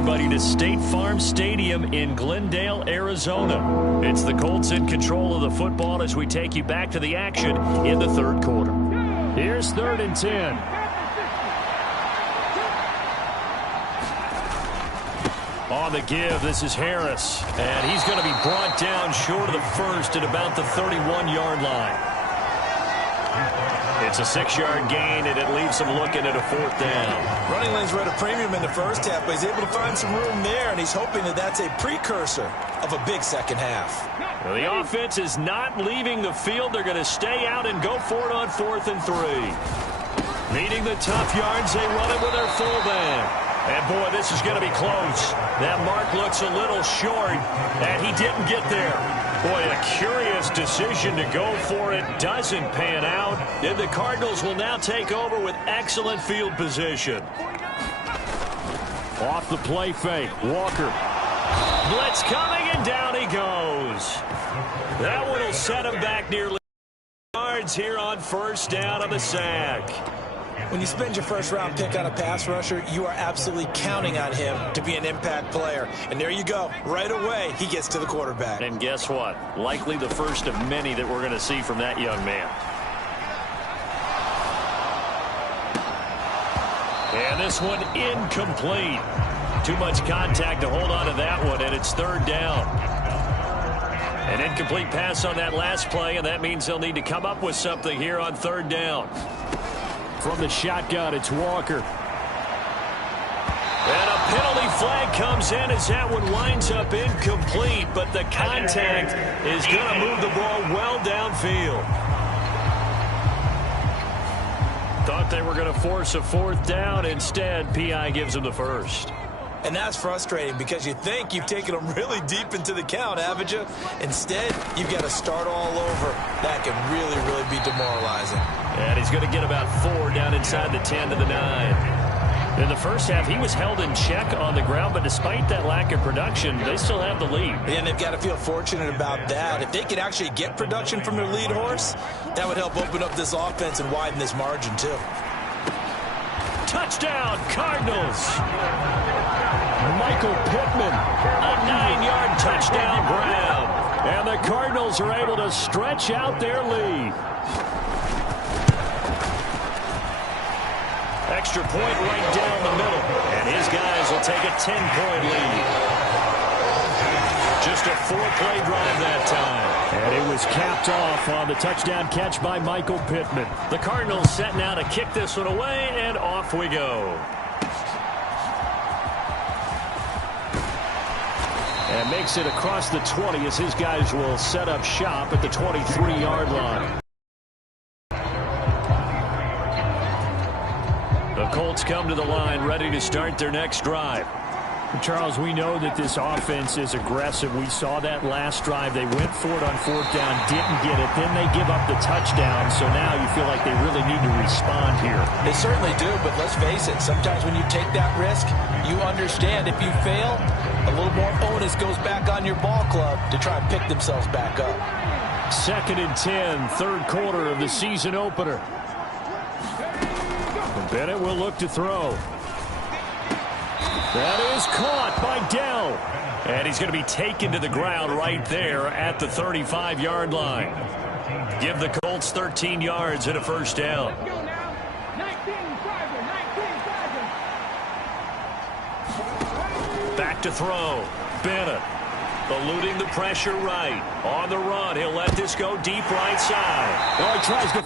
everybody to State Farm Stadium in Glendale, Arizona. It's the Colts in control of the football as we take you back to the action in the third quarter. Here's 3rd and 10. On the give, this is Harris. And he's going to be brought down short of the first at about the 31-yard line. It's a 6-yard gain, and it leaves him looking at a 4th down. Running lanes were at a premium in the first half, but he's able to find some room there, and he's hoping that that's a precursor of a big second half. Well, the offense is not leaving the field. They're going to stay out and go for it on 4th and 3. Needing the tough yards, they run it with their fullback. And, boy, this is going to be close. That mark looks a little short, and he didn't get there. Boy, a curious decision to go for it. Doesn't pan out. And the Cardinals will now take over with excellent field position. Off the play fake. Walker. Blitz coming, and down he goes. That one will set him back nearly yards here on 1st down on the sack. When you spend your first-round pick on a pass rusher, you are absolutely counting on him to be an impact player. And there you go. Right away, he gets to the quarterback. And guess what? Likely the first of many that we're going to see from that young man. And this one incomplete. Too much contact to hold on to that one, and it's 3rd down. An incomplete pass on that last play, and that means they'll need to come up with something here on 3rd down. From the shotgun, it's Walker. And a penalty flag comes in as that one winds up incomplete, but the contact is going to move the ball well downfield. Thought they were going to force a 4th down. Instead, P.I. gives them the first. And that's frustrating because you think you've taken them really deep into the count, haven't you? Instead, you've got to start all over. That can really, really be demoralizing. And he's going to get about 4 down inside the 10 to the 9. In the first half, he was held in check on the ground, but despite that lack of production, they still have the lead. And they've got to feel fortunate about that. If they could actually get production from their lead horse, that would help open up this offense and widen this margin, too. Touchdown, Cardinals! Michael Pittman, a 9-yard touchdown grab. And the Cardinals are able to stretch out their lead. Extra point right down the middle. And his guys will take a 10-point lead. Just a 4-play drive that time. And it was capped off on the touchdown catch by Michael Pittman. The Cardinals set now to kick this one away, and off we go. And makes it across the 20 as his guys will set up shop at the 23-yard line. The Colts come to the line ready to start their next drive. Charles, we know that this offense is aggressive. We saw that last drive. They went for it on 4th down, didn't get it. Then they give up the touchdown. So now you feel like they really need to respond here. They certainly do, but let's face it. Sometimes when you take that risk, you understand if you fail, a little more onus goes back on your ball club to try and pick themselves back up. 2nd and 10, 3rd quarter of the season opener. Bennett will look to throw. That is caught by Dell. And he's going to be taken to the ground right there at the 35-yard line. Give the Colts 13 yards and a 1st down. Back to throw. Bennett eluding the pressure right. On the run, he'll let this go deep right side. Oh, he tries to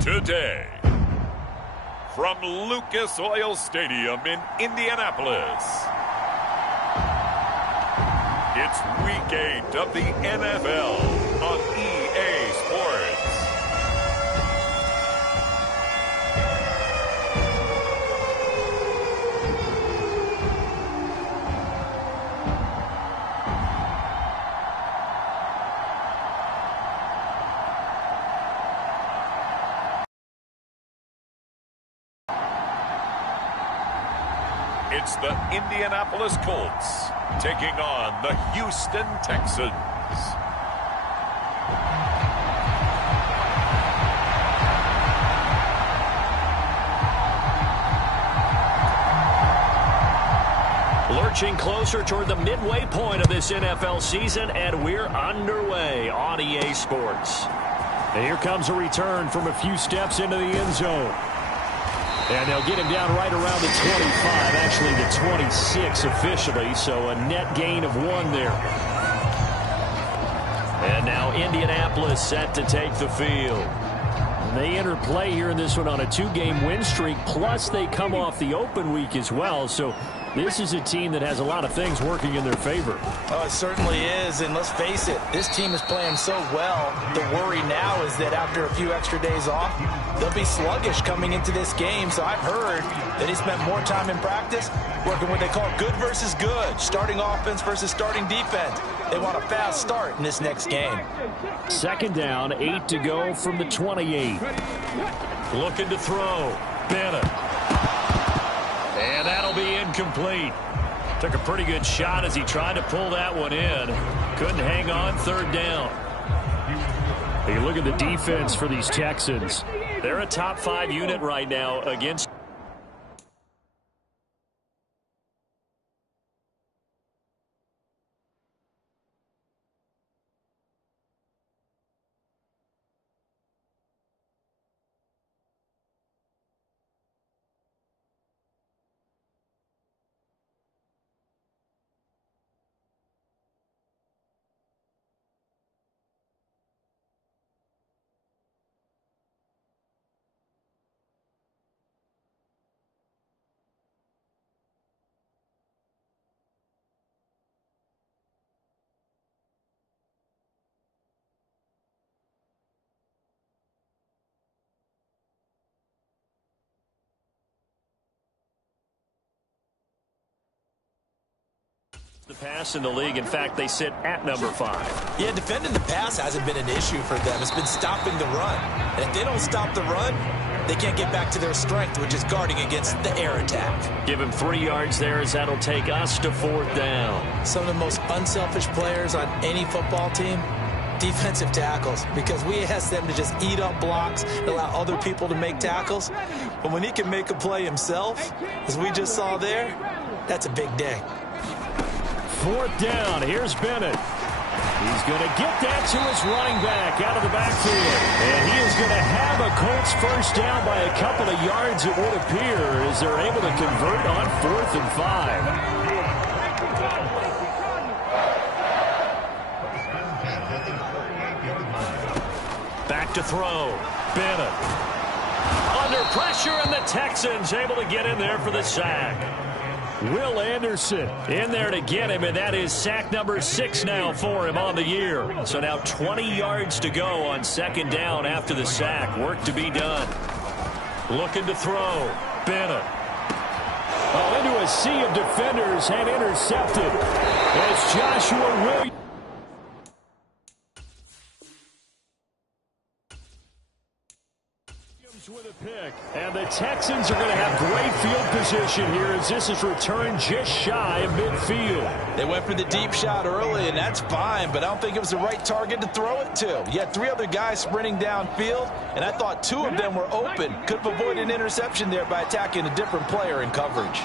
Today, from Lucas Oil Stadium in Indianapolis, it's Week 8 of the NFL on EA Sports. It's the Indianapolis Colts taking on the Houston Texans. Lurching closer toward the midway point of this NFL season, and we're underway on EA Sports. And here comes a return from a few steps into the end zone. And they'll get him down right around the 25, actually the 26 officially, so a net gain of 1 there. And now Indianapolis set to take the field. And they enter play here in this one on a 2-game win streak, plus they come off the open week as well, so this is a team that has a lot of things working in their favor. Oh, it certainly is, and let's face it, this team is playing so well. The worry now is that after a few extra days off, they'll be sluggish coming into this game. So I've heard that he spent more time in practice working what they call good versus good, starting offense versus starting defense. They want a fast start in this next game. 2nd down, 8 to go from the 28. Looking to throw. Bennett. And that'll be incomplete. Took a pretty good shot as he tried to pull that one in. Couldn't hang on 3rd down. Hey, look at the defense for these Texans. They're a top 5 unit right now against... The pass in the league. In fact, they sit at number 5. Yeah, defending the pass hasn't been an issue for them. It's been stopping the run. And if they don't stop the run, they can't get back to their strength, which is guarding against the air attack. Give him 3 yards there as that'll take us to 4th down. Some of the most unselfish players on any football team, defensive tackles, because we ask them to just eat up blocks and allow other people to make tackles. But when he can make a play himself, as we just saw there, that's a big day. 4th down. Here's Bennett. He's going to get that to his running back out of the backfield. And he is going to have a Colts 1st down by a couple of yards, it would appear, as they're able to convert on 4th and 5. Back to throw. Bennett. Under pressure, and the Texans able to get in there for the sack. Will Anderson in there to get him, and that is sack number 6 now for him on the year. So now 20 yards to go on 2nd down after the sack. Work to be done. Looking to throw. Bennett. Oh, into a sea of defenders and intercepted. It's Joshua Williams. With a pick, and the Texans are going to have great field position here as this is returned just shy of midfield. They went for the deep shot early, and that's fine, but I don't think it was the right target to throw it to. You had 3 other guys sprinting downfield, and I thought 2 of them were open. Could have avoided an interception there by attacking a different player in coverage.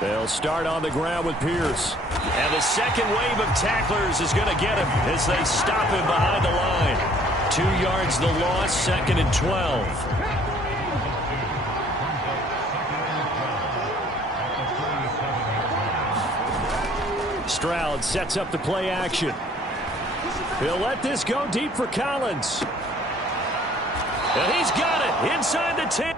They'll start on the ground with Pierce. And the second wave of tacklers is going to get him as they stop him behind the line. 2 yards the loss, 2nd and 12. Stroud sets up the play action. He'll let this go deep for Collins. And he's got it inside the 10.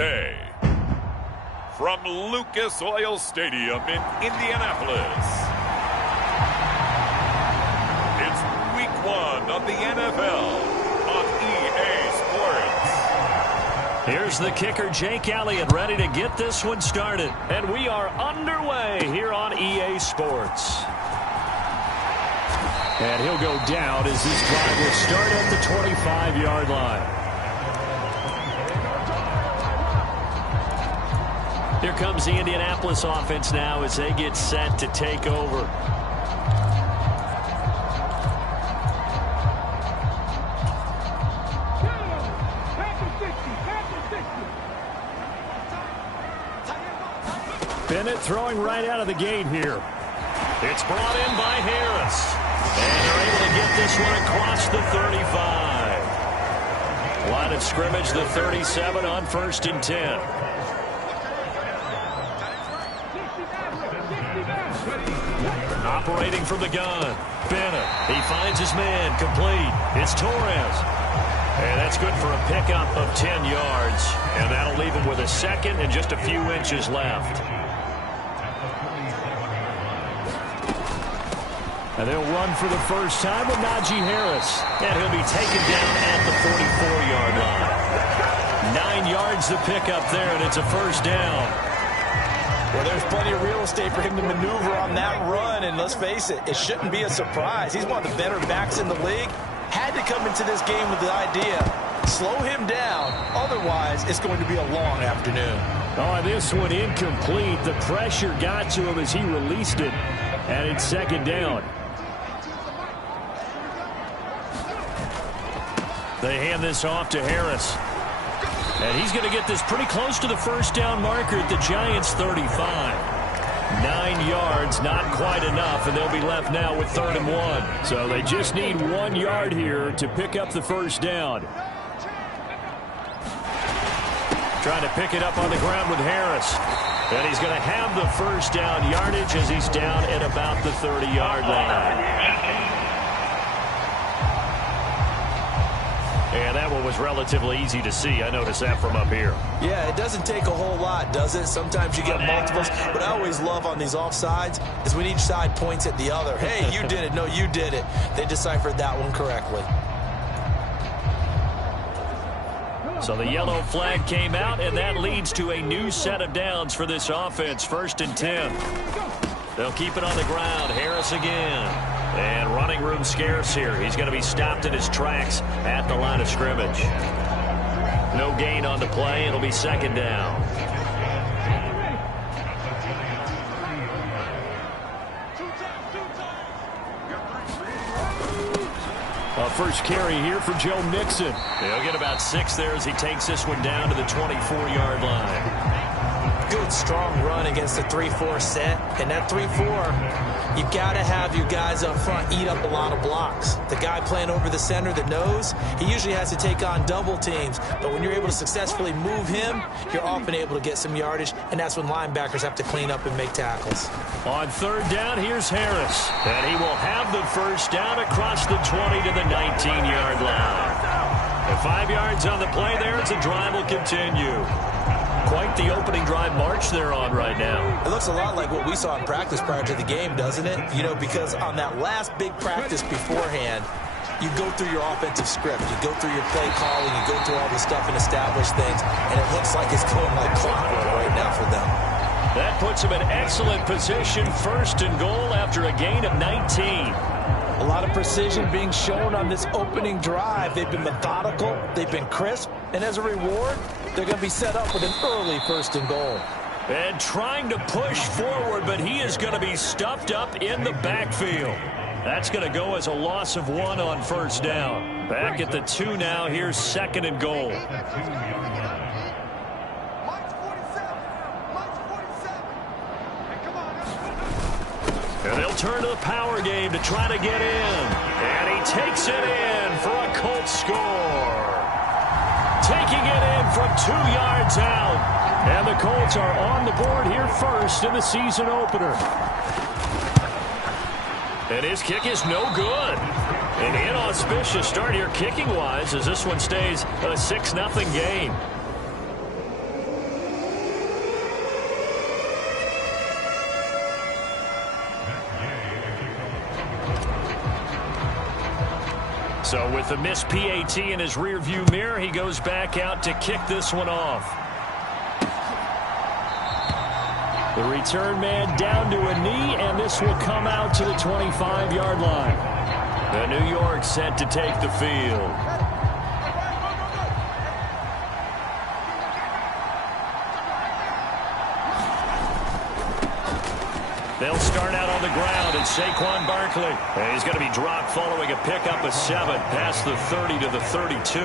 day. From Lucas Oil Stadium in Indianapolis, it's Week 1 of the NFL on EA Sports. Here's the kicker, Jake Elliott, ready to get this one started. And we are underway here on EA Sports. And he'll go down as this drive will start at the 25-yard line. Here comes the Indianapolis offense now as they get set to take over. Bennett throwing right out of the gate here. It's brought in by Harris. And they're able to get this one across the 35. Line of scrimmage, the 37 on 1st and 10. Operating from the gun. Bennett. He finds his man. Complete. It's Torres. And that's good for a pickup of 10 yards. And that'll leave him with a second and just a few inches left. And they'll run for the first time with Najee Harris. And he'll be taken down at the 44-yard line. 9 yards to pick up there, and it's a first down. Well, there's plenty of real estate for him to maneuver on that run, and let's face it, it shouldn't be a surprise. He's one of the better backs in the league. Had to come into this game with the idea, slow him down, otherwise it's going to be a long afternoon. Oh, this one incomplete. The pressure got to him as he released it, and it's second down. They hand this off to Harris. And he's going to get this pretty close to the first down marker at the Giants' 35. 9 yards, not quite enough, and they'll be left now with 3rd and 1. So they just need 1 yard here to pick up the first down. Trying to pick it up on the ground with Harris. And he's going to have the first down yardage as he's down at about the 30-yard line. And that one was relatively easy to see. I noticed that from up here. Yeah, it doesn't take a whole lot, does it? Sometimes you get multiples. But I always love on these offsides is when each side points at the other. Hey, you did it. No, you did it. They deciphered that one correctly. So the yellow flag came out, and that leads to a new set of downs for this offense. 1st and 10. They'll keep it on the ground. Harris again. And running room scarce here. He's going to be stopped in his tracks at the line of scrimmage. No gain on the play. It'll be second down. First carry here for Joe Mixon. He'll get about 6 there as he takes this one down to the 24-yard line. Good, strong run against the 3-4 set. And that 3-4, you've got to have your guys up front eat up a lot of blocks. The guy playing over the center, the nose, he usually has to take on double teams. But when you're able to successfully move him, you're often able to get some yardage, and that's when linebackers have to clean up and make tackles. On 3rd down, here's Harris. And he will have the first down across the 20 to the 19-yard line. And 5 yards on the play there as the drive will continue. Quite the opening drive march they're on right now. It looks a lot like what we saw in practice prior to the game, doesn't it? You know, because on that last big practice beforehand, you go through your offensive script, you go through your play calling, you go through all the stuff and establish things, and it looks like it's going like clockwork right now for them. That puts them in excellent position, 1st and goal after a gain of 19. A lot of precision being shown on this opening drive. They've been methodical, they've been crisp, and as a reward, they're going to be set up with an early 1st and goal. And trying to push forward, but he is going to be stuffed up in the backfield. That's going to go as a loss of 1 on 1st down. Back at the 2 now. Here's 2nd and goal. And they'll turn to the power game to try to get in. And he takes it in for a Colts score. Taking it in from 2 yards out. And the Colts are on the board here first in the season opener. And his kick is no good. An inauspicious start here kicking-wise as this one stays a 6-0 game. So with the missed PAT in his rearview mirror, he goes back out to kick this one off. The return man down to a knee, and this will come out to the 25-yard line. The New York set to take the field. They'll start out on the ground, and Saquon Barkley. And he's going to be dropped following a pickup of 7 past the 30 to the 32.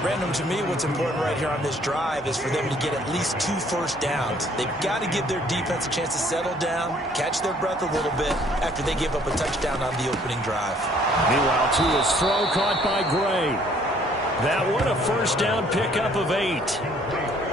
Brandon, to me, what's important right here on this drive is for them to get at least 2 first downs. They've got to give their defense a chance to settle down, catch their breath a little bit after they give up a touchdown on the opening drive. Meanwhile, Tua's throw caught by Gray. That one a first down pickup of 8.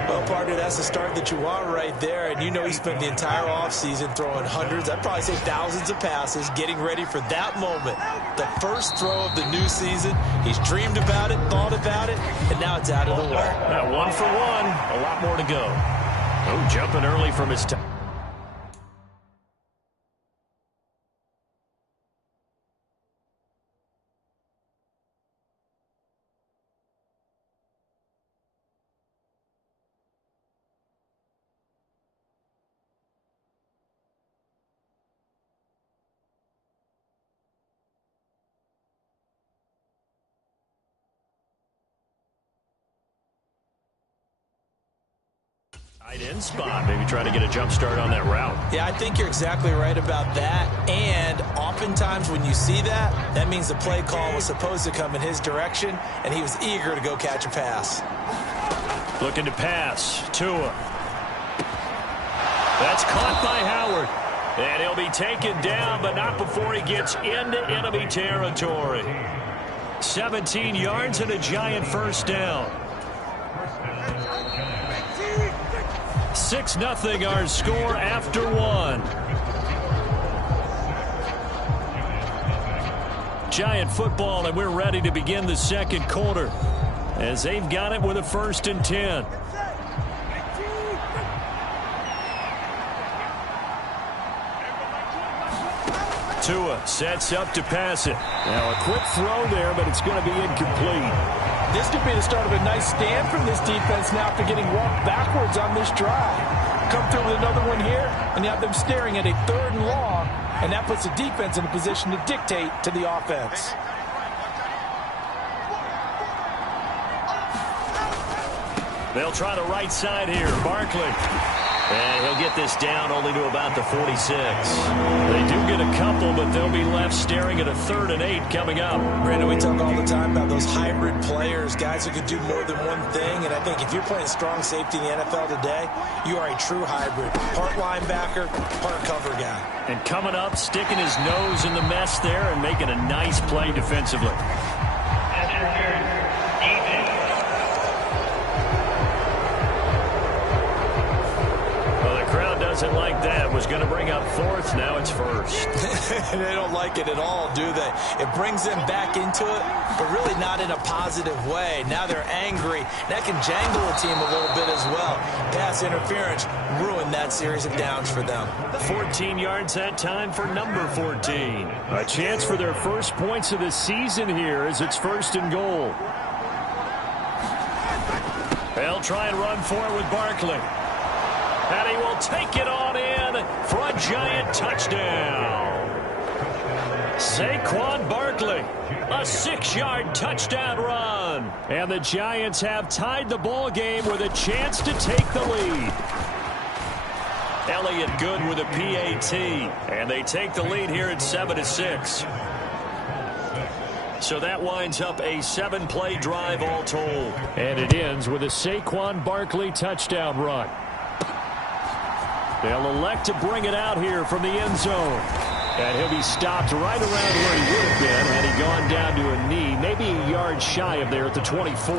Well, partner, that's the start that you want right there. And you know he spent the entire offseason throwing hundreds, I'd probably say thousands of passes, getting ready for that moment. The first throw of the new season. He's dreamed about it, thought about it, and now it's out of the way. That 1 for 1. A lot more to go. Oh, jumping early from his time. Tight end spot, maybe trying to get a jump start on that route. Yeah, I think you're exactly right about that. And oftentimes when you see that, that means the play call was supposed to come in his direction, and he was eager to go catch a pass. Looking to pass. Tua. That's caught by Howard. And he'll be taken down, but not before he gets into enemy territory. 17 yards and a giant first down. 6-0 our score after 1. Giant football, and we're ready to begin the second quarter as they've got it with a 1st and 10. Tua sets up to pass it. Now a quick throw there, but it's going to be incomplete. This could be the start of a nice stand from this defense now after getting walked backwards on this drive. Come through with another one here, and you have them staring at a 3rd and long, and that puts the defense in a position to dictate to the offense. They'll try the right side here. Barkley. And he'll get this down only to about the 46. They do get a couple, but they'll be left staring at a 3rd and 8 coming up. Brandon, we talk all the time about those hybrid players, guys who can do more than one thing. And I think if you're playing strong safety in the NFL today, you are a true hybrid. Part linebacker, part cover guy. And coming up, sticking his nose in the mess there and making a nice play defensively. Doesn't like that. Was going to bring up 4th. Now it's 1st. They don't like it at all, do they? It brings them back into it, but really not in a positive way. Now they're angry. That can jangle a team a little bit as well. Pass interference ruined that series of downs for them. 14 yards that time for number 14. A chance for their first points of the season here as it's 1st and goal. They'll try and run for it with Barkley. And he will take it on in for a giant touchdown. Saquon Barkley, a 6-yard touchdown run. And the Giants have tied the ball game with a chance to take the lead. Elliott good with a PAT. And they take the lead here at 7-6. So that winds up a 7-play drive all told. And it ends with a Saquon Barkley touchdown run. They'll elect to bring it out here from the end zone. And he'll be stopped right around where he would have been had he gone down to a knee, maybe a yard shy of there at the 24.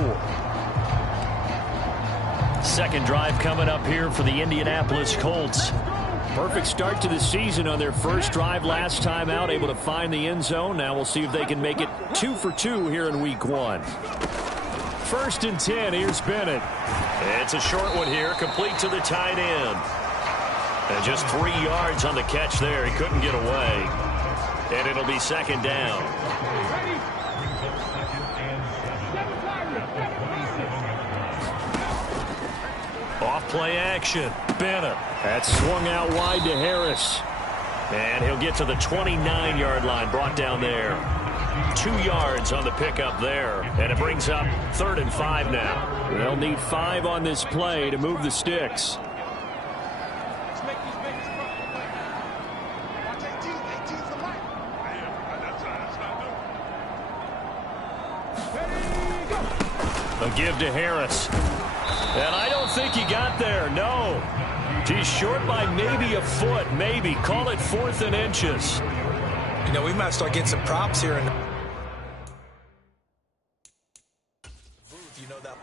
Second drive coming up here for the Indianapolis Colts. Perfect start to the season on their first drive last time out, able to find the end zone. Now we'll see if they can make it 2 for 2 here in week 1. 1st and 10, here's Bennett. It's a short one here, complete to the tight end. And just 3 yards on the catch there. He couldn't get away. And it'll be 2nd down. Play action. Bennett. That's swung out wide to Harris. And he'll get to the 29-yard line, brought down there. 2 yards on the pickup there. And it brings up 3rd and 5 now. They'll need 5 on this play to move the sticks. A give to Harris. And I don't think he got there. No. He's short by maybe a foot. Maybe. Call it 4th and inches. You know, we might start getting some props here.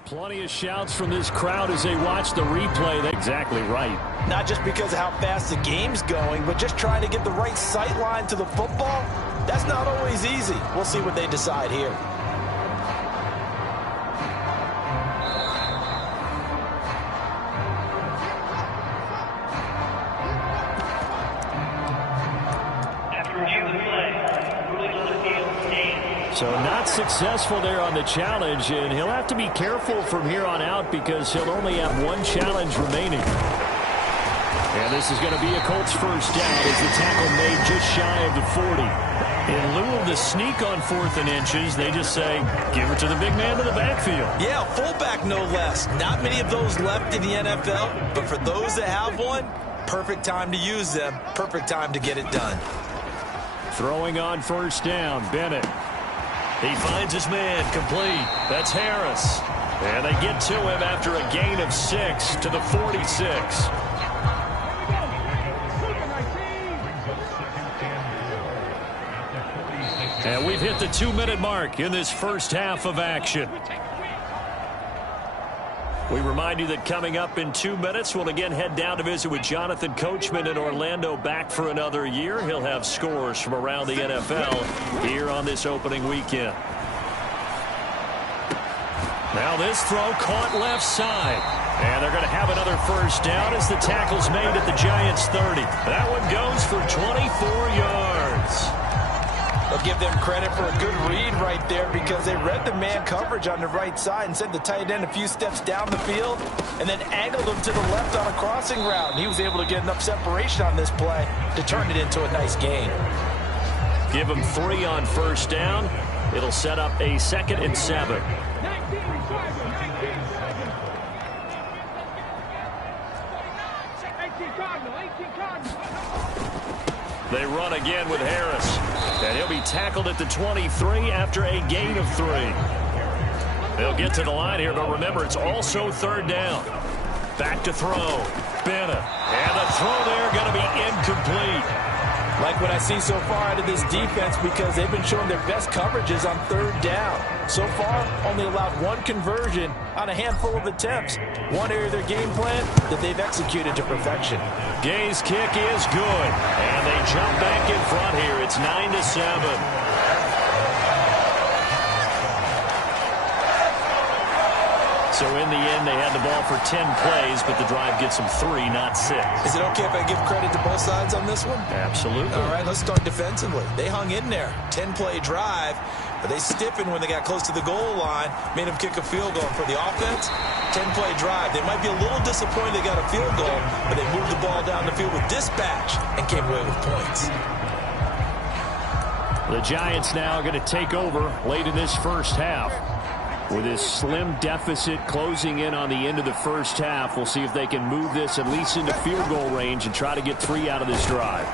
Plenty of shouts from this crowd as they watch the replay. That's exactly right. Not just because of how fast the game's going, but just trying to get the right sight line to the football. That's not always easy. We'll see what they decide here. So not successful there on the challenge, and he'll have to be careful from here on out because he'll only have 1 challenge remaining. And this is going to be a Colts first down as the tackle made just shy of the 40. In lieu of the sneak on 4th and inches, they just say, give it to the big man in the backfield. Yeah, fullback no less. Not many of those left in the NFL, but for those that have one, perfect time to use them, perfect time to get it done. Throwing on first down, Bennett. He finds his man complete. That's Harris. And they get to him after a gain of 6 to the 46. And we've hit the 2-minute mark in this first half of action. We remind you that coming up in 2 minutes, we'll again head down to visit with Jonathan Coachman in Orlando, back for another year. He'll have scores from around the NFL here on this opening weekend. Now this throw caught left side. And they're going to have another first down as the tackle's made at the Giants' 30. That one goes for 24 yards. They'll give them credit for a good read right there because they read the man coverage on the right side and sent the tight end a few steps down the field and then angled him to the left on a crossing route. And he was able to get enough separation on this play to turn it into a nice gain. Give him 3 on first down. It'll set up a 2nd and 7. They run again with Harris. And he'll be tackled at the 23 after a gain of 3. They'll get to the line here, but remember, it's also 3rd down. Back to throw. Bennett. And the throw there going to be incomplete. Like what I see so far out of this defense because they've been showing their best coverages on 3rd down. So far, only allowed 1 conversion on a handful of attempts. One area of their game plan that they've executed to perfection. Gay's kick is good. And they jump back in front here. It's 9-7. So in the end, they had the ball for 10 plays, but the drive gets them 3, not 6. Is it okay if I give credit to both sides on this one? Absolutely. All right, let's start defensively. They hung in there. 10-play drive, but they stiffened when they got close to the goal line, made them kick a field goal. For the offense, 10-play drive. They might be a little disappointed they got a field goal, but they moved the ball down the field with dispatch and came away with points. The Giants now are going to take over late in this first half. With this slim deficit closing in on the end of the first half, we'll see if they can move this at least into field goal range and try to get 3 out of this drive.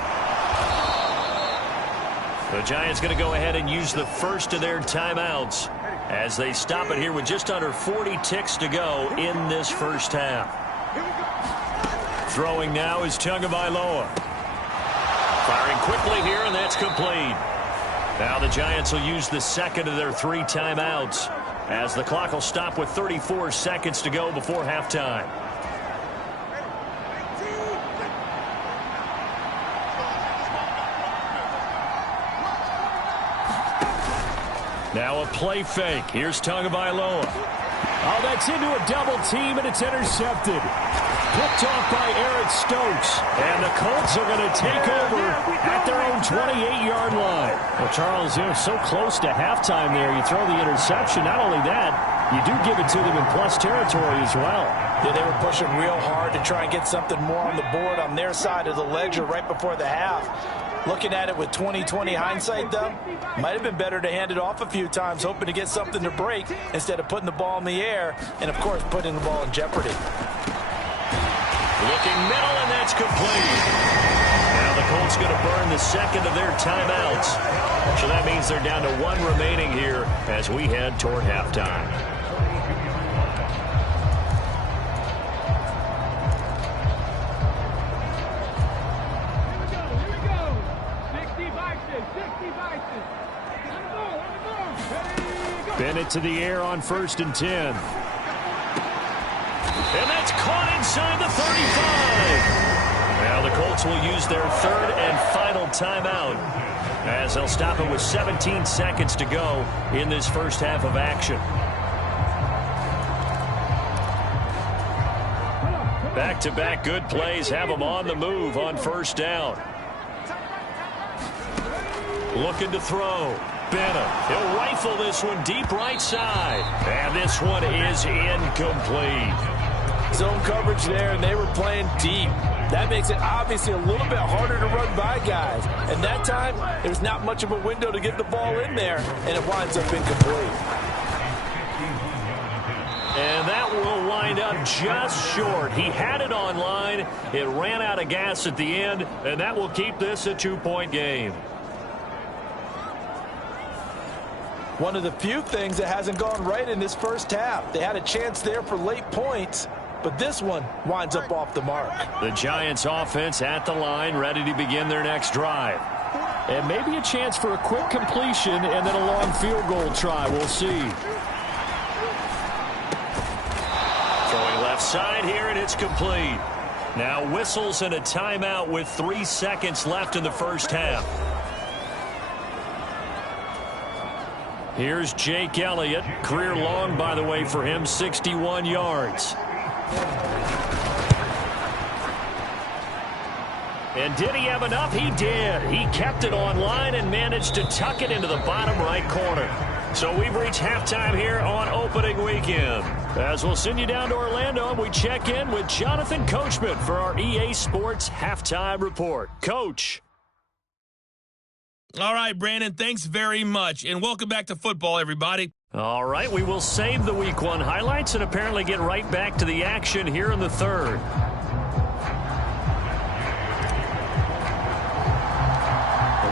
The Giants going to go ahead and use the first of their timeouts as they stop it here with just under 40 ticks to go in this first half. Throwing now is Tagovailoa. Firing quickly here, and that's complete. Now the Giants will use the second of their 3 timeouts, as the clock will stop with 34 seconds to go before halftime. Now a play fake. Here's Tagovailoa. Oh, that's into a double team, and it's intercepted. Picked off by Eric Stokes. And the Colts are going to take over at their own 28-yard line. Well, Charles, they're so close to halftime there. You throw the interception. Not only that, you do give it to them in plus territory as well. Yeah, they were pushing real hard to try and get something more on the board on their side of the ledger right before the half. Looking at it with 20/20 hindsight, though, might have been better to hand it off a few times, hoping to get something to break instead of putting the ball in the air and, of course, putting the ball in jeopardy. Looking middle, and that's complete. Now the Colts going to burn the second of their timeouts. So that means they're down to one remaining here as we head toward halftime. Bennett to the air on 1st and 10. And that's caught inside the 35. Now the Colts will use their third and final timeout as they'll stop it with 17 seconds to go in this first half of action. Back-to-back good plays have them on the move on 1st down. Looking to throw. Bennett. He'll rifle this one deep right side. And this one is incomplete. Zone coverage there, and they were playing deep. That makes it obviously a little bit harder to run by guys. And that time, there's not much of a window to get the ball in there, and it winds up incomplete. And that will wind up just short. He had it on line. It ran out of gas at the end, and that will keep this a 2-point game. One of the few things that hasn't gone right in this first half. They had a chance there for late points, but this one winds up off the mark. The Giants offense at the line, ready to begin their next drive. And maybe a chance for a quick completion and then a long field goal try. We'll see. Throwing left side here, and it's complete. Now whistles and a timeout with 3 seconds left in the first half. Here's Jake Elliott. Career long, by the way, for him, 61 yards. And did he have enough? He did. He kept it on line and managed to tuck it into the bottom right corner. So we've reached halftime here on opening weekend. As we'll send you down to Orlando, and we check in with Jonathan Coachman for our EA Sports Halftime Report. Coach. All right, Brandon, thanks very much, and welcome back to football, everybody. All right, we will save the Week 1 highlights and apparently get right back to the action here in the third.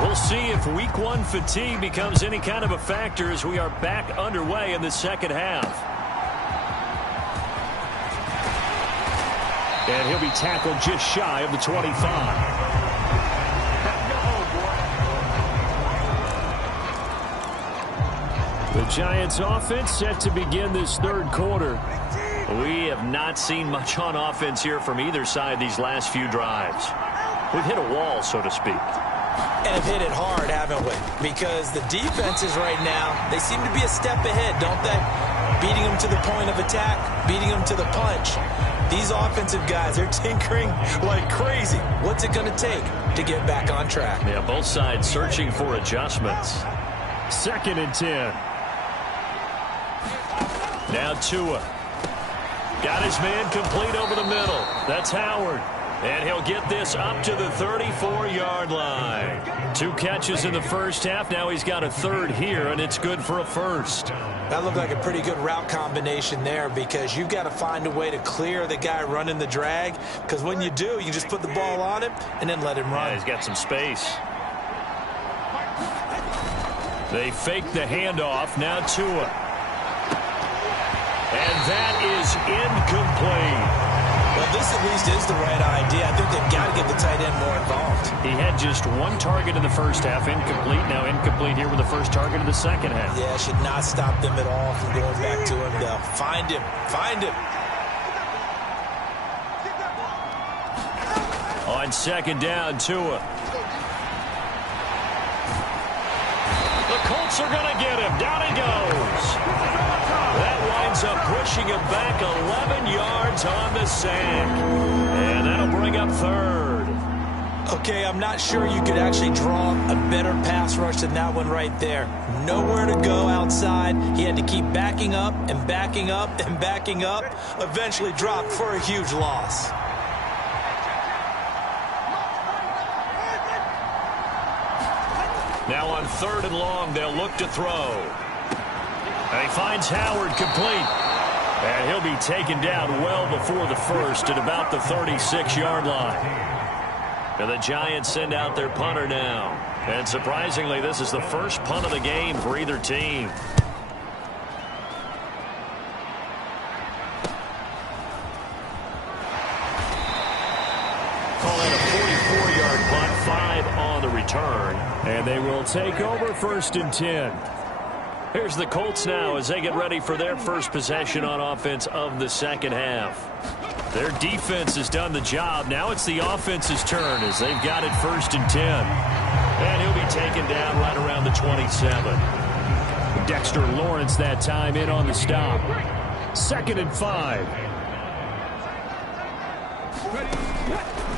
We'll see if Week 1 fatigue becomes any kind of a factor as we are back underway in the second half. And he'll be tackled just shy of the 25. The Giants offense set to begin this third quarter. We have not seen much on offense here from either side these last few drives. We've hit a wall, so to speak. And have hit it hard, haven't we? Because the defenses right now, they seem to be a step ahead, don't they? Beating them to the point of attack, beating them to the punch. These offensive guys, they're tinkering like crazy. What's it going to take to get back on track? Yeah, both sides searching for adjustments. 2nd and 10. Now Tua. Got his man complete over the middle. That's Howard. And he'll get this up to the 34-yard line. 2 catches in the first half. Now he's got a third here, and it's good for a first. That looked like a pretty good route combination there because you've got to find a way to clear the guy running the drag. Because when you do, you just put the ball on him and then let him run. Yeah, he's got some space. They fake the handoff. Now Tua. And that is incomplete. Well, this at least is the right idea. I think they've got to get the tight end more involved. He had just 1 target in the first half, incomplete. Now incomplete here with the first target of the second half. Yeah, should not stop them at all from going back to him. They'll find him. Find him. On 2nd down, Tua. The Colts are going to get him. Down he goes. That winds up pushing him back 11 yards on the sack. And that'll bring up third. Okay, I'm not sure you could actually draw a better pass rush than that one right there. Nowhere to go outside. He had to keep backing up and backing up and backing up. Eventually dropped for a huge loss. Now on 3rd and long, they'll look to throw. And he finds Howard complete. And he'll be taken down well before the first at about the 36-yard line. And the Giants send out their punter now. And surprisingly, this is the first punt of the game for either team. Call it a 44-yard punt, 5 on the return. And they will take over 1st and 10. Here's the Colts now as they get ready for their first possession on offense of the second half. Their defense has done the job. Now it's the offense's turn as they've got it 1st and 10. And he'll be taken down right around the 27. Dexter Lawrence that time in on the stop. 2nd and 5.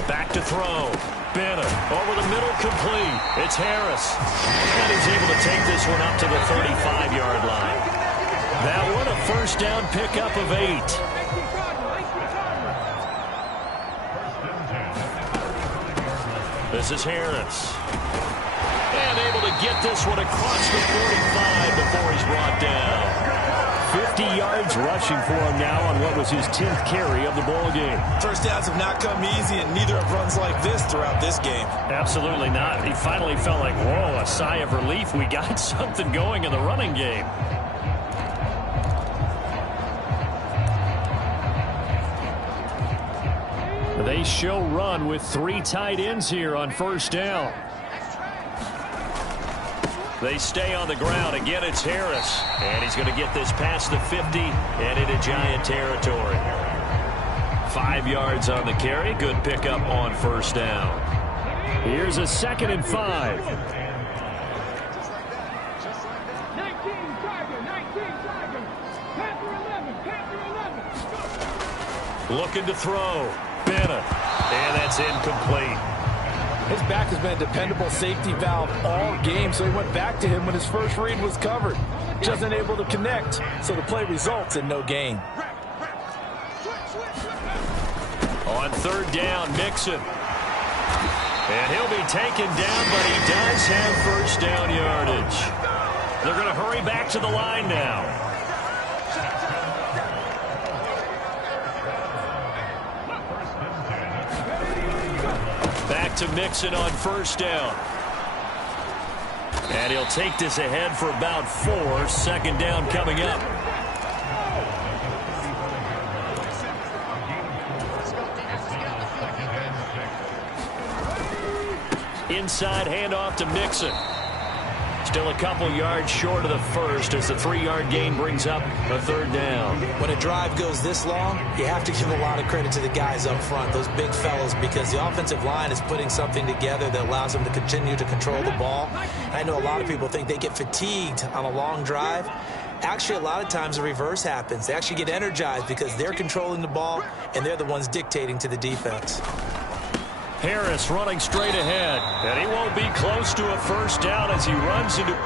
Back to throw. Bennett over the middle, complete. It's Harris. And he's able to take this one up to the 35-yard line. That one a first down pickup of 8. This is Harris. And able to get this one across the 45 before he's brought down. 50 yards rushing for him now on what was his 10th carry of the ball game. First downs have not come easy, and neither have runs like this throughout this game. Absolutely not. He finally felt like, whoa, a sigh of relief. We got something going in the running game. They show run with 3 tight ends here on 1st down. They stay on the ground. Again, it's Harris. And he's going to get this past the 50 and into Giant territory. 5 yards on the carry. Good pickup on 1st down. Here's a 2nd and 5. 19 Tiger. Panther 11. Looking to throw. Bennett. And that's incomplete. His back has been a dependable safety valve all game, so he went back to him when his first read was covered. Just unable to connect, so the play results in no gain. On 3rd down, Mixon. And he'll be taken down, but he does have 1st down yardage. They're going to hurry back to the line now. Back to Mixon on 1st down. And he'll take this ahead for about 4. 2nd down coming up. Inside handoff to Mixon. Still a couple yards short of the first as the 3-yard gain brings up a 3rd down. When a drive goes this long, you have to give a lot of credit to the guys up front, those big fellas, because the offensive line is putting something together that allows them to continue to control the ball. I know a lot of people think they get fatigued on a long drive. Actually, a lot of times the reverse happens. They actually get energized because they're controlling the ball and they're the ones dictating to the defense. Harris running straight ahead, and he won't be close to a 1st down as he runs into...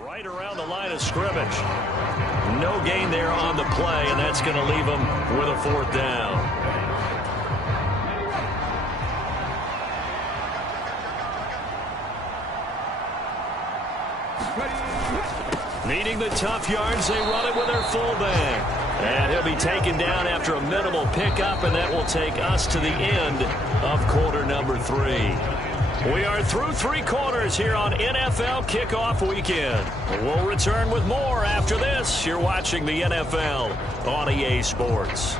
Right around the line of scrimmage. No gain there on the play, and that's going to leave them with a 4th down. Needing the tough yards, they run it with their fullback. And he'll be taken down after a minimal pickup, and that will take us to the end of quarter number 3. We are through 3 quarters here on NFL Kickoff Weekend. We'll return with more after this. You're watching the NFL on EA Sports.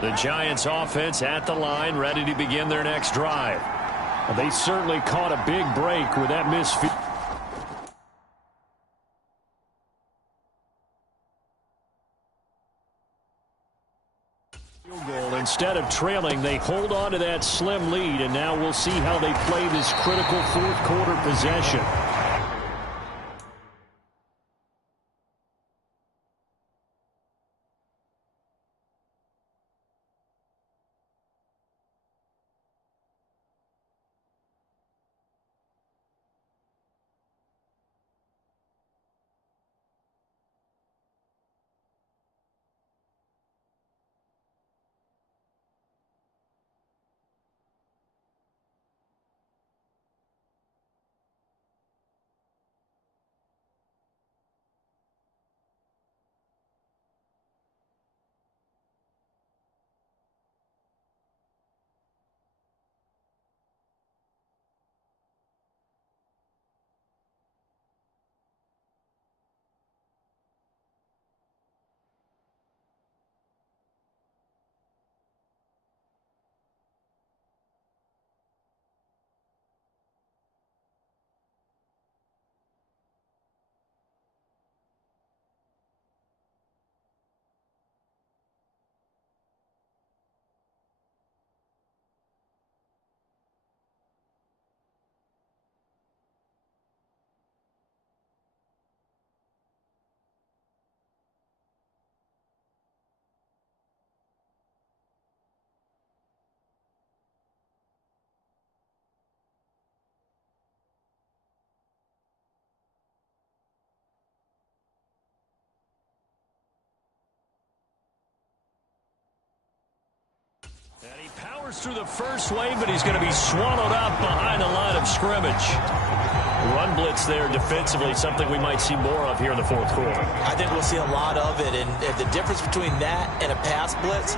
The Giants offense at the line, ready to begin their next drive. They certainly caught a big break with that missed field. Instead of trailing, they hold on to that slim lead, and now we'll see how they play this critical 4th quarter possession. And he powers through the first wave, but he's going to be swallowed up behind the line of scrimmage. Run blitz there defensively, something we might see more of here in the 4th quarter. I think we'll see a lot of it, and the difference between that and a pass blitz,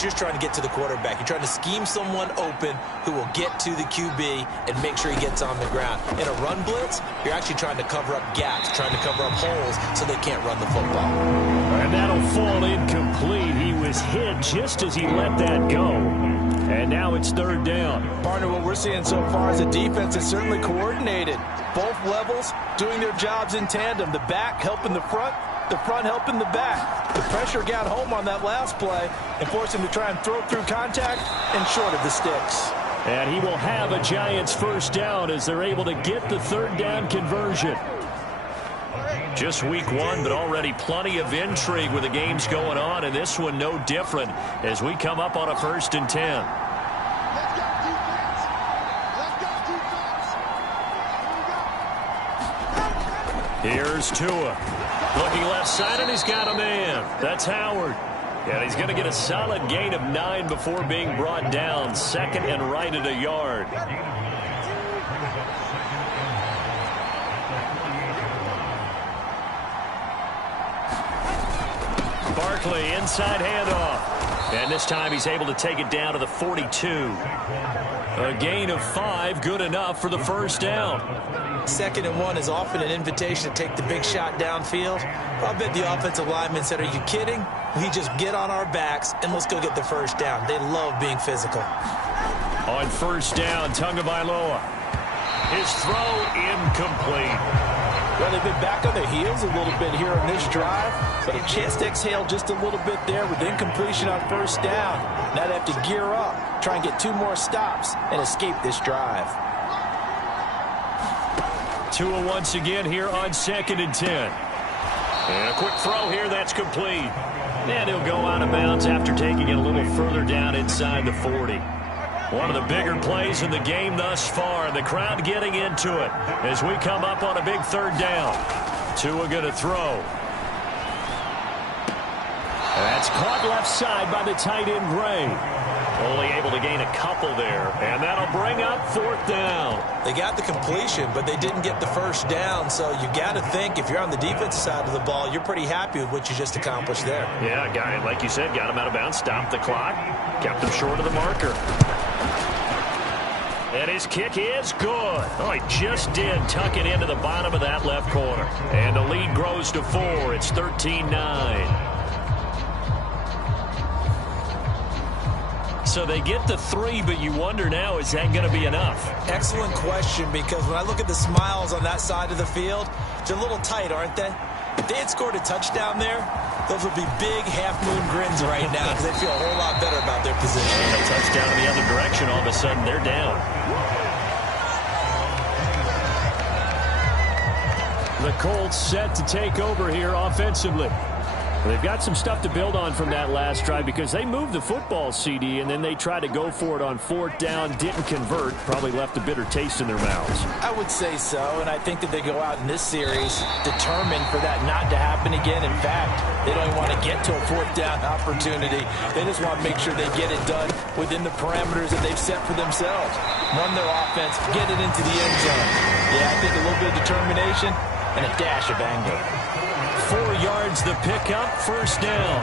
you're trying to get to the quarterback. You're trying to scheme someone open who will get to the QB and make sure he gets on the ground. In a run blitz, you're actually trying to cover up gaps, trying to cover up holes so they can't run the football. And that'll fall incomplete. He was hit just as he let that go. And now it's 3rd down. Partner, what we're seeing so far is a defense that's certainly coordinated. Both levels doing their jobs in tandem. The back helping the front helping the back. The pressure got home on that last play and forced him to try and throw through contact and short of the sticks. And he will have a Giants 1st down as they're able to get the 3rd down conversion. Just week 1, but already plenty of intrigue with the games going on, and this one no different as we come up on a 1st and 10. Here's Tua. Looking left side, and he's got a man. That's Howard. And he's going to get a solid gain of 9 before being brought down. 2nd and right at a yard. Barkley, inside handoff. And this time he's able to take it down to the 42. A gain of 5, good enough for the 1st down. 2nd and 1 is often an invitation to take the big shot downfield. I bet the offensive lineman said, "Are you kidding? We just get on our backs and let's go get the 1st down." They love being physical. On 1st down, Tagovailoa. His throw incomplete. Well, they've been back on their heels a little bit here on this drive, but a chance to exhale just a little bit there with incompletion on 1st down. Now they have to gear up, try and get 2 more stops, and escape this drive. Tua once again here on 2nd and 10. And a quick throw here, that's complete. And he'll go out of bounds after taking it a little further down inside the 40. One of the bigger plays in the game thus far, and the crowd getting into it as we come up on a big third down. Tua going to throw. That's caught left side by the tight end, Gray. Only able to gain a couple there, and that'll bring up fourth down. They got the completion, but they didn't get the first down, so you got to think if you're on the defensive side of the ball, you're pretty happy with what you just accomplished there. Yeah, guy, like you said, got him out of bounds, stopped the clock, kept him short of the marker. And his kick is good. Oh, he just did tuck it into the bottom of that left corner. And the lead grows to 4. It's 13-9. So they get the 3, but you wonder now, is that going to be enough? Excellent question, because when I look at the smiles on that side of the field, they're a little tight, aren't they? If they had scored a touchdown there, those would be big half-moon grins right now because they feel a whole lot better about their position. And a touchdown in the other direction, all of a sudden they're down. The Colts set to take over here offensively. They've got some stuff to build on from that last drive because they moved the football, CD, and then they tried to go for it on fourth down, didn't convert, probably left a bitter taste in their mouths. I would say so, and I think that they go out in this series determined for that not to happen again. In fact, they don't even want to get to a fourth down opportunity. They just want to make sure they get it done within the parameters that they've set for themselves. Run their offense, get it into the end zone. Yeah, I think a little bit of determination and a dash of anger. 4 yards the pickup, first down.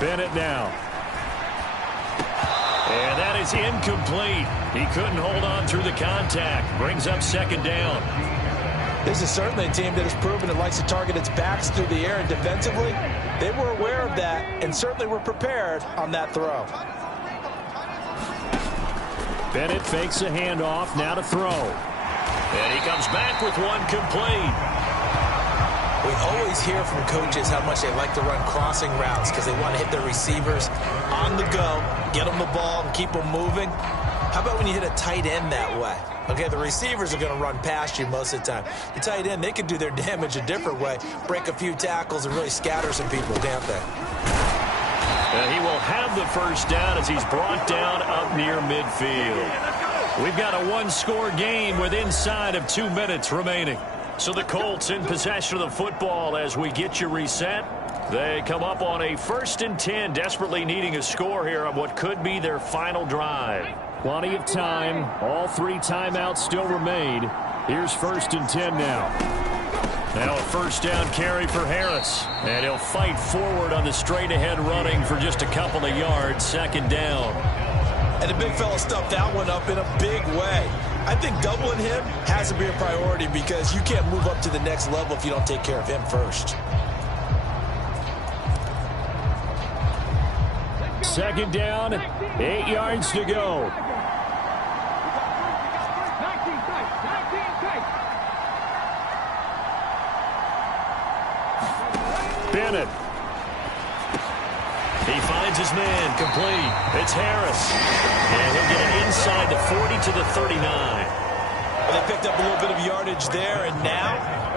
Bennett now. And that is incomplete. He couldn't hold on through the contact. Brings up second down. This is certainly a team that has proven it likes to target its backs through the air, and defensively, they were aware of that and certainly were prepared on that throw. Bennett fakes a handoff, now to throw. And he comes back with one complete. We always hear from coaches how much they like to run crossing routes because they want to hit their receivers on the go, get them the ball, and keep them moving. How about when you hit a tight end that way? Okay, the receivers are going to run past you most of the time. The tight end, they can do their damage a different way, break a few tackles, and really scatter some people, can't they? He will have the first down as he's brought down up near midfield. We've got a one-score game with inside of 2 minutes remaining. So the Colts in possession of the football as we get you reset. They come up on a 1st and 10, desperately needing a score here on what could be their final drive. Plenty of time. All 3 timeouts still remain. Here's 1st and 10 now. Now a first down carry for Harris. And he'll fight forward on the straight-ahead running for just a couple of yards. Second down. And the big fella stuffed that one up in a big way. I think doubling him has to be a priority because you can't move up to the next level if you don't take care of him first. Second down, 8 yards to go. Bennett. He finds his man, complete. It's Harris. And he'll get it inside the 40 to the 39. Well, they picked up a little bit of yardage there, and now,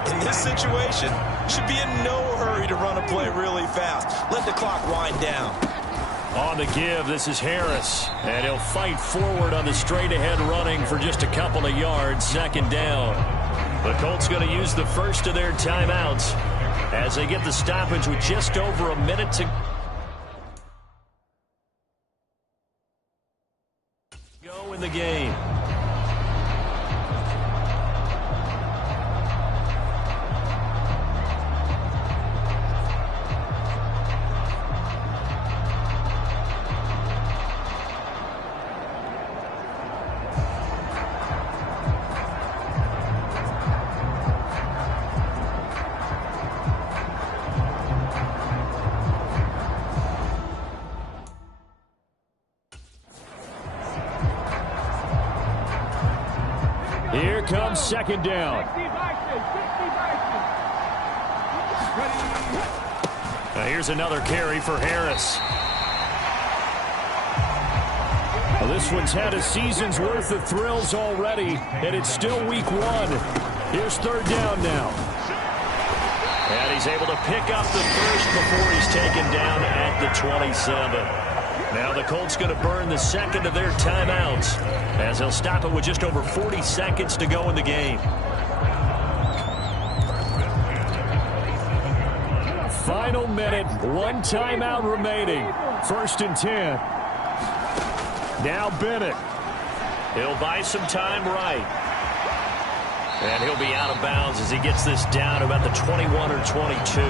in this situation, should be in no hurry to run a play really fast. Let the clock wind down. On the give, this is Harris. And he'll fight forward on the straight-ahead running for just a couple of yards. Second down. The Colts going to use the first of their timeouts as they get the stoppage with just over a minute to go in the game. Here comes second down. Now here's another carry for Harris. This one's had a season's worth of thrills already, and it's still week one. Here's third down now. And he's able to pick up the first before he's taken down at the 27. Now the Colts going to burn the second of their timeouts as they'll stop it with just over 40 seconds to go in the game. Final minute, one timeout remaining. 1st and 10. Now Bennett. He'll buy some time right. And he'll be out of bounds as he gets this down about the 21 or 22.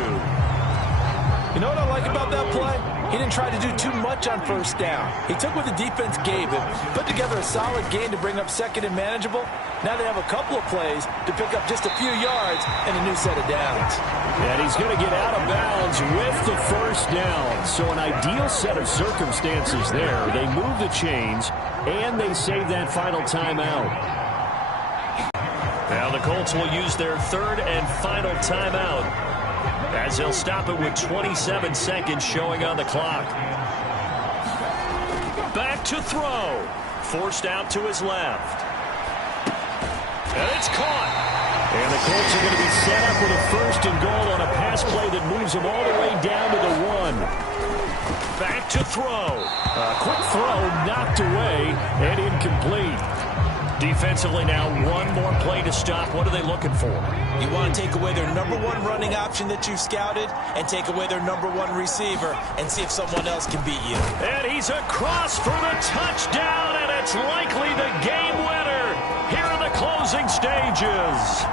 You know what I like about that play? He didn't try to do too much on first down. He took what the defense gave him, put together a solid gain to bring up second and manageable. Now they have a couple of plays to pick up just a few yards and a new set of downs. And he's going to get out of bounds with the first down. So an ideal set of circumstances there. They move the chains, and they save that final timeout. Now the Colts will use their third and final timeout as they'll stop it with 27 seconds showing on the clock. Back to throw. Forced out to his left. And it's caught. And the Colts are going to be set up with a 1st and goal on a pass play that moves them all the way down to the 1. Back to throw. A quick throw knocked away and incomplete. Defensively now, one more play to stop. What are they looking for? You want to take away their #1 running option that you've scouted and take away their #1 receiver and see if someone else can beat you. And he's across for the touchdown, and it's likely the game winner here in the closing stages.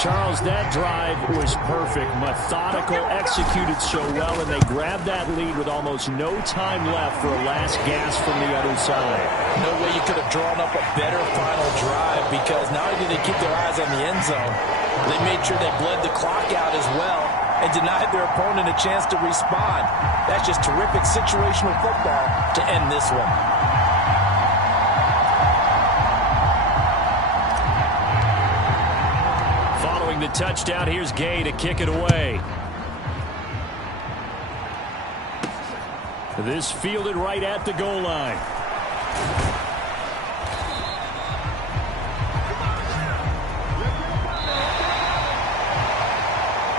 Charles, that drive was perfect, methodical, executed so well, and they grabbed that lead with almost no time left for a last gasp from the other side. No way you could have drawn up a better final drive because not only did they keep their eyes on the end zone, they made sure they bled the clock out as well and denied their opponent a chance to respond. That's just terrific situational football to end this one. The touchdown, here's Gay to kick it away. This fielded right at the goal line.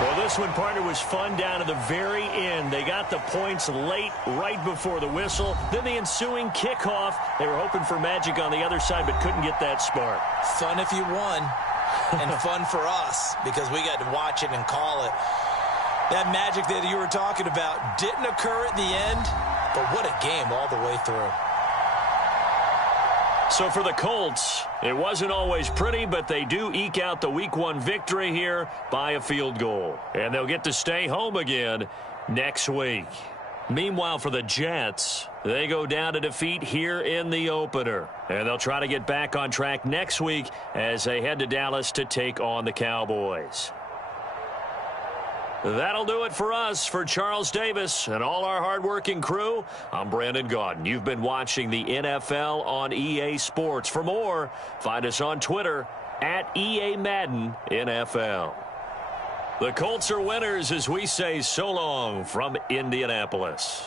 Well, this one, partner, was fun down to the very end. They got the points late, right before the whistle. Then the ensuing kickoff. They were hoping for magic on the other side, but couldn't get that spark. Fun if you won. And fun for us because we got to watch it and call it. That magic that you were talking about didn't occur at the end, but what a game all the way through. So for the Colts, it wasn't always pretty, but they do eke out the Week 1 victory here by a field goal. And they'll get to stay home again next week. Meanwhile, for the Jets, they go down to defeat here in the opener. And they'll try to get back on track next week as they head to Dallas to take on the Cowboys. That'll do it for us. For Charles Davis and all our hardworking crew, I'm Brandon Gaudin. You've been watching the NFL on EA Sports. For more, find us on Twitter at EA Madden NFL. The Colts are winners as we say so long from Indianapolis.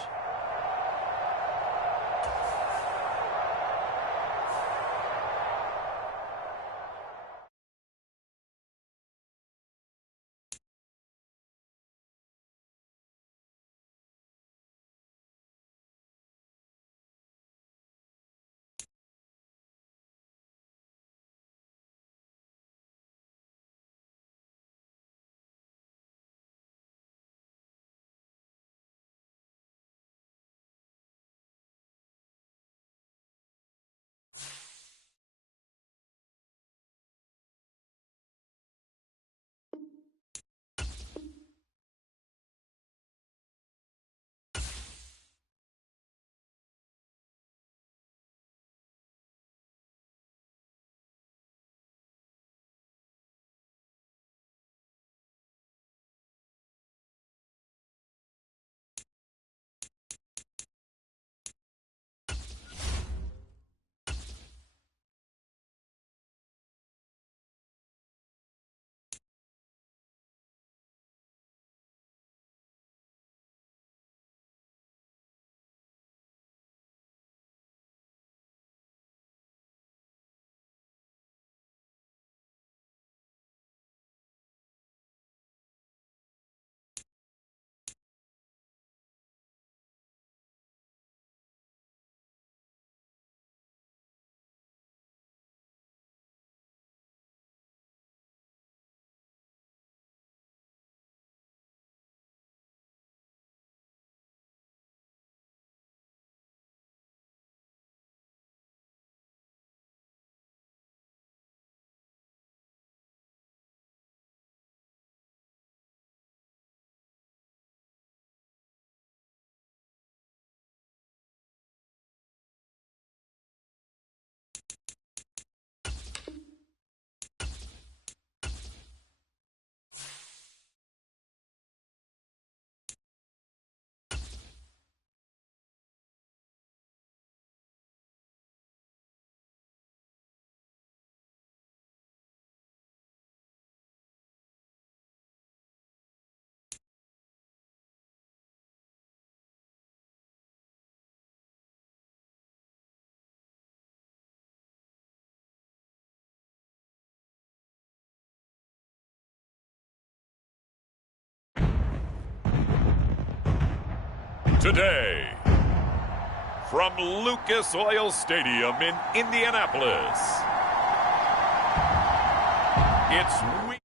today. From Lucas Oil Stadium in Indianapolis, it's week